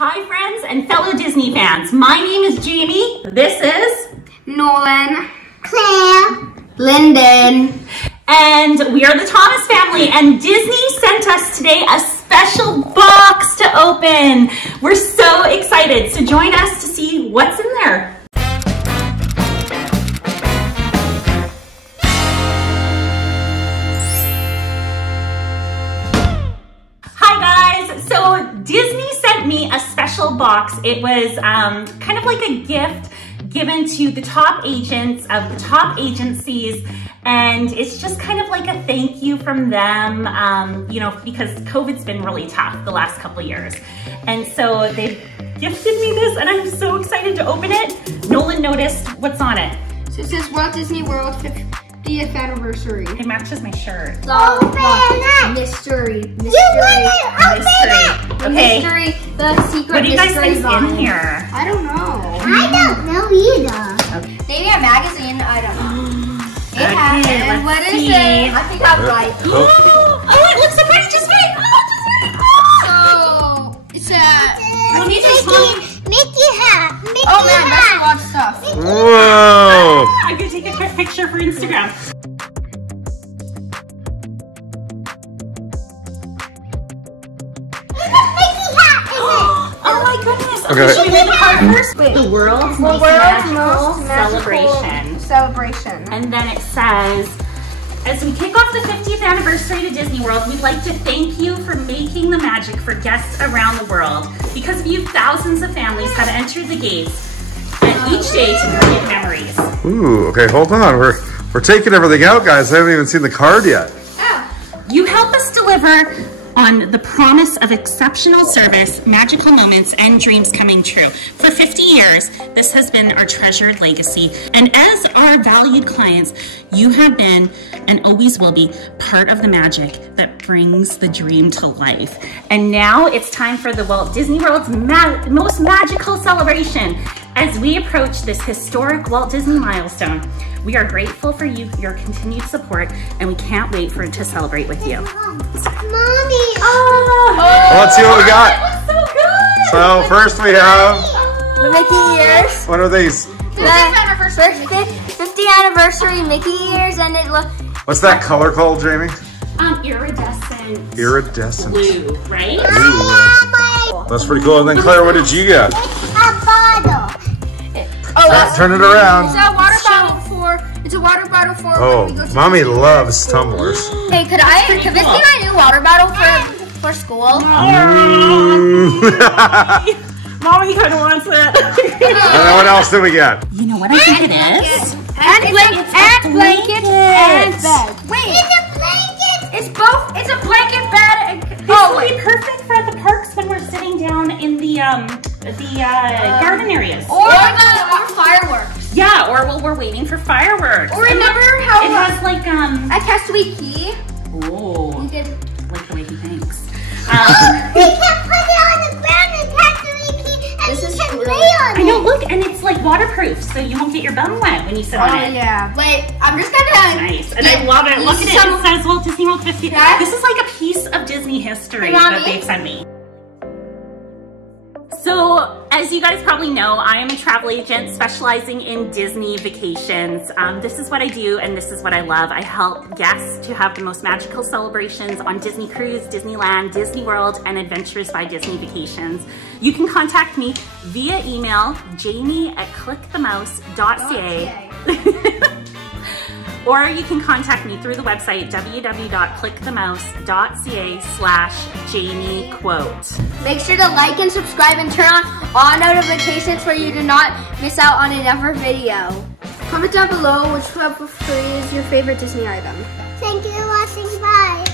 Hi friends and fellow Disney fans, my name is Jamie, this is Nolan, Claire, Lyndon, and we are the Thomas family, and Disney sent us today a special box to open. We're so excited, so join us to see what's in there. So Disney sent me a special box. It was kind of like a gift given to the top agents of the top agencies, and it's just kind of like a thank you from them, you know, because COVID's been really tough the last couple of years. And so they've gifted me this, and I'm so excited to open it. Nolan noticed what's on it. So it says Walt Disney World 50th anniversary. It matches my shirt. Open it! Mystery. Okay. Mystery, the secret. What do you guys think's behind in here? I don't know. I don't know either. Okay. Maybe a magazine. I don't know. It Okay, happened. What is see. it? I think I'm right. Oh, it looks so pretty. Just wait. So it's a. Mickey hat. Mickey Oh man, that's a hat. lot of stuff. Whoa! I'm gonna take a quick picture for Instagram. Oh my goodness. Okay. Should we read the card first? Wait. The world's most magical celebration. And then it says, as we kick off the 50th anniversary to Disney World, we'd like to thank you for making the magic for guests around the world. Because of you, thousands of families have entered the gates, and each day to create memories. Ooh, okay, hold on. We're taking everything out, guys. I haven't even seen the card yet. You help us deliver on the promise of exceptional service, magical moments, and dreams coming true. For 50 years, this has been our treasured legacy. And as our valued clients, you have been and always will be part of the magic that brings the dream to life. And now it's time for the Walt Disney World's most magical celebration. As we approach this historic Walt Disney milestone, we are grateful for your continued support, and we can't wait to celebrate with you. Mommy. Well, let's see what we got. That looks so good. So first we have, The Mickey ears. what are these? 50th anniversary Mickey ears, and it looks. What's that color called, Jamie? Iridescent. Iridescent. Blue, right? That's pretty cool. And then Claire, what did you get? A bottle. Turn it around. It's a water bottle for. It's a water bottle for. Oh, when we go to mommy loves tumblers. Hey, could this be my new water bottle for school? Mommy kind of wants it. And then what else did we get? You know what I think it is? And blankets and bed. Wait, It's a blanket. it's both. It's a blanket, bed, and This will be perfect for the parks when we're sitting down in the garden areas. or fireworks. Yeah, or while we're waiting for fireworks. Or remember how it has like at Castaway Key? Oh, You did. like the way he thinks. We can put it on the ground and catch the Mickey, and This we is can really- lay on I it. know, look, and it's like waterproof, so you won't get your bum wet when you sit on it. Yeah. Wait, I'm just gonna. Nice, and I love it. Look at it. It says Walt Disney World 50. Yeah. This is like a piece of Disney history Hey, that Mommy. they've sent me. So, as you guys probably know, I am a travel agent specializing in Disney vacations. This is what I do, and this is what I love. I help guests to have the most magical celebrations on Disney Cruise, Disneyland, Disney World, and Adventures by Disney Vacations. You can contact me via email, jamie@clickthemouse.ca. Or you can contact me through the website, www.clickthemouse.ca/JamieQuote. Make sure to like and subscribe and turn on all notifications for you to not miss out on another video. Comment down below which is your favorite Disney item. Thank you for watching. Bye.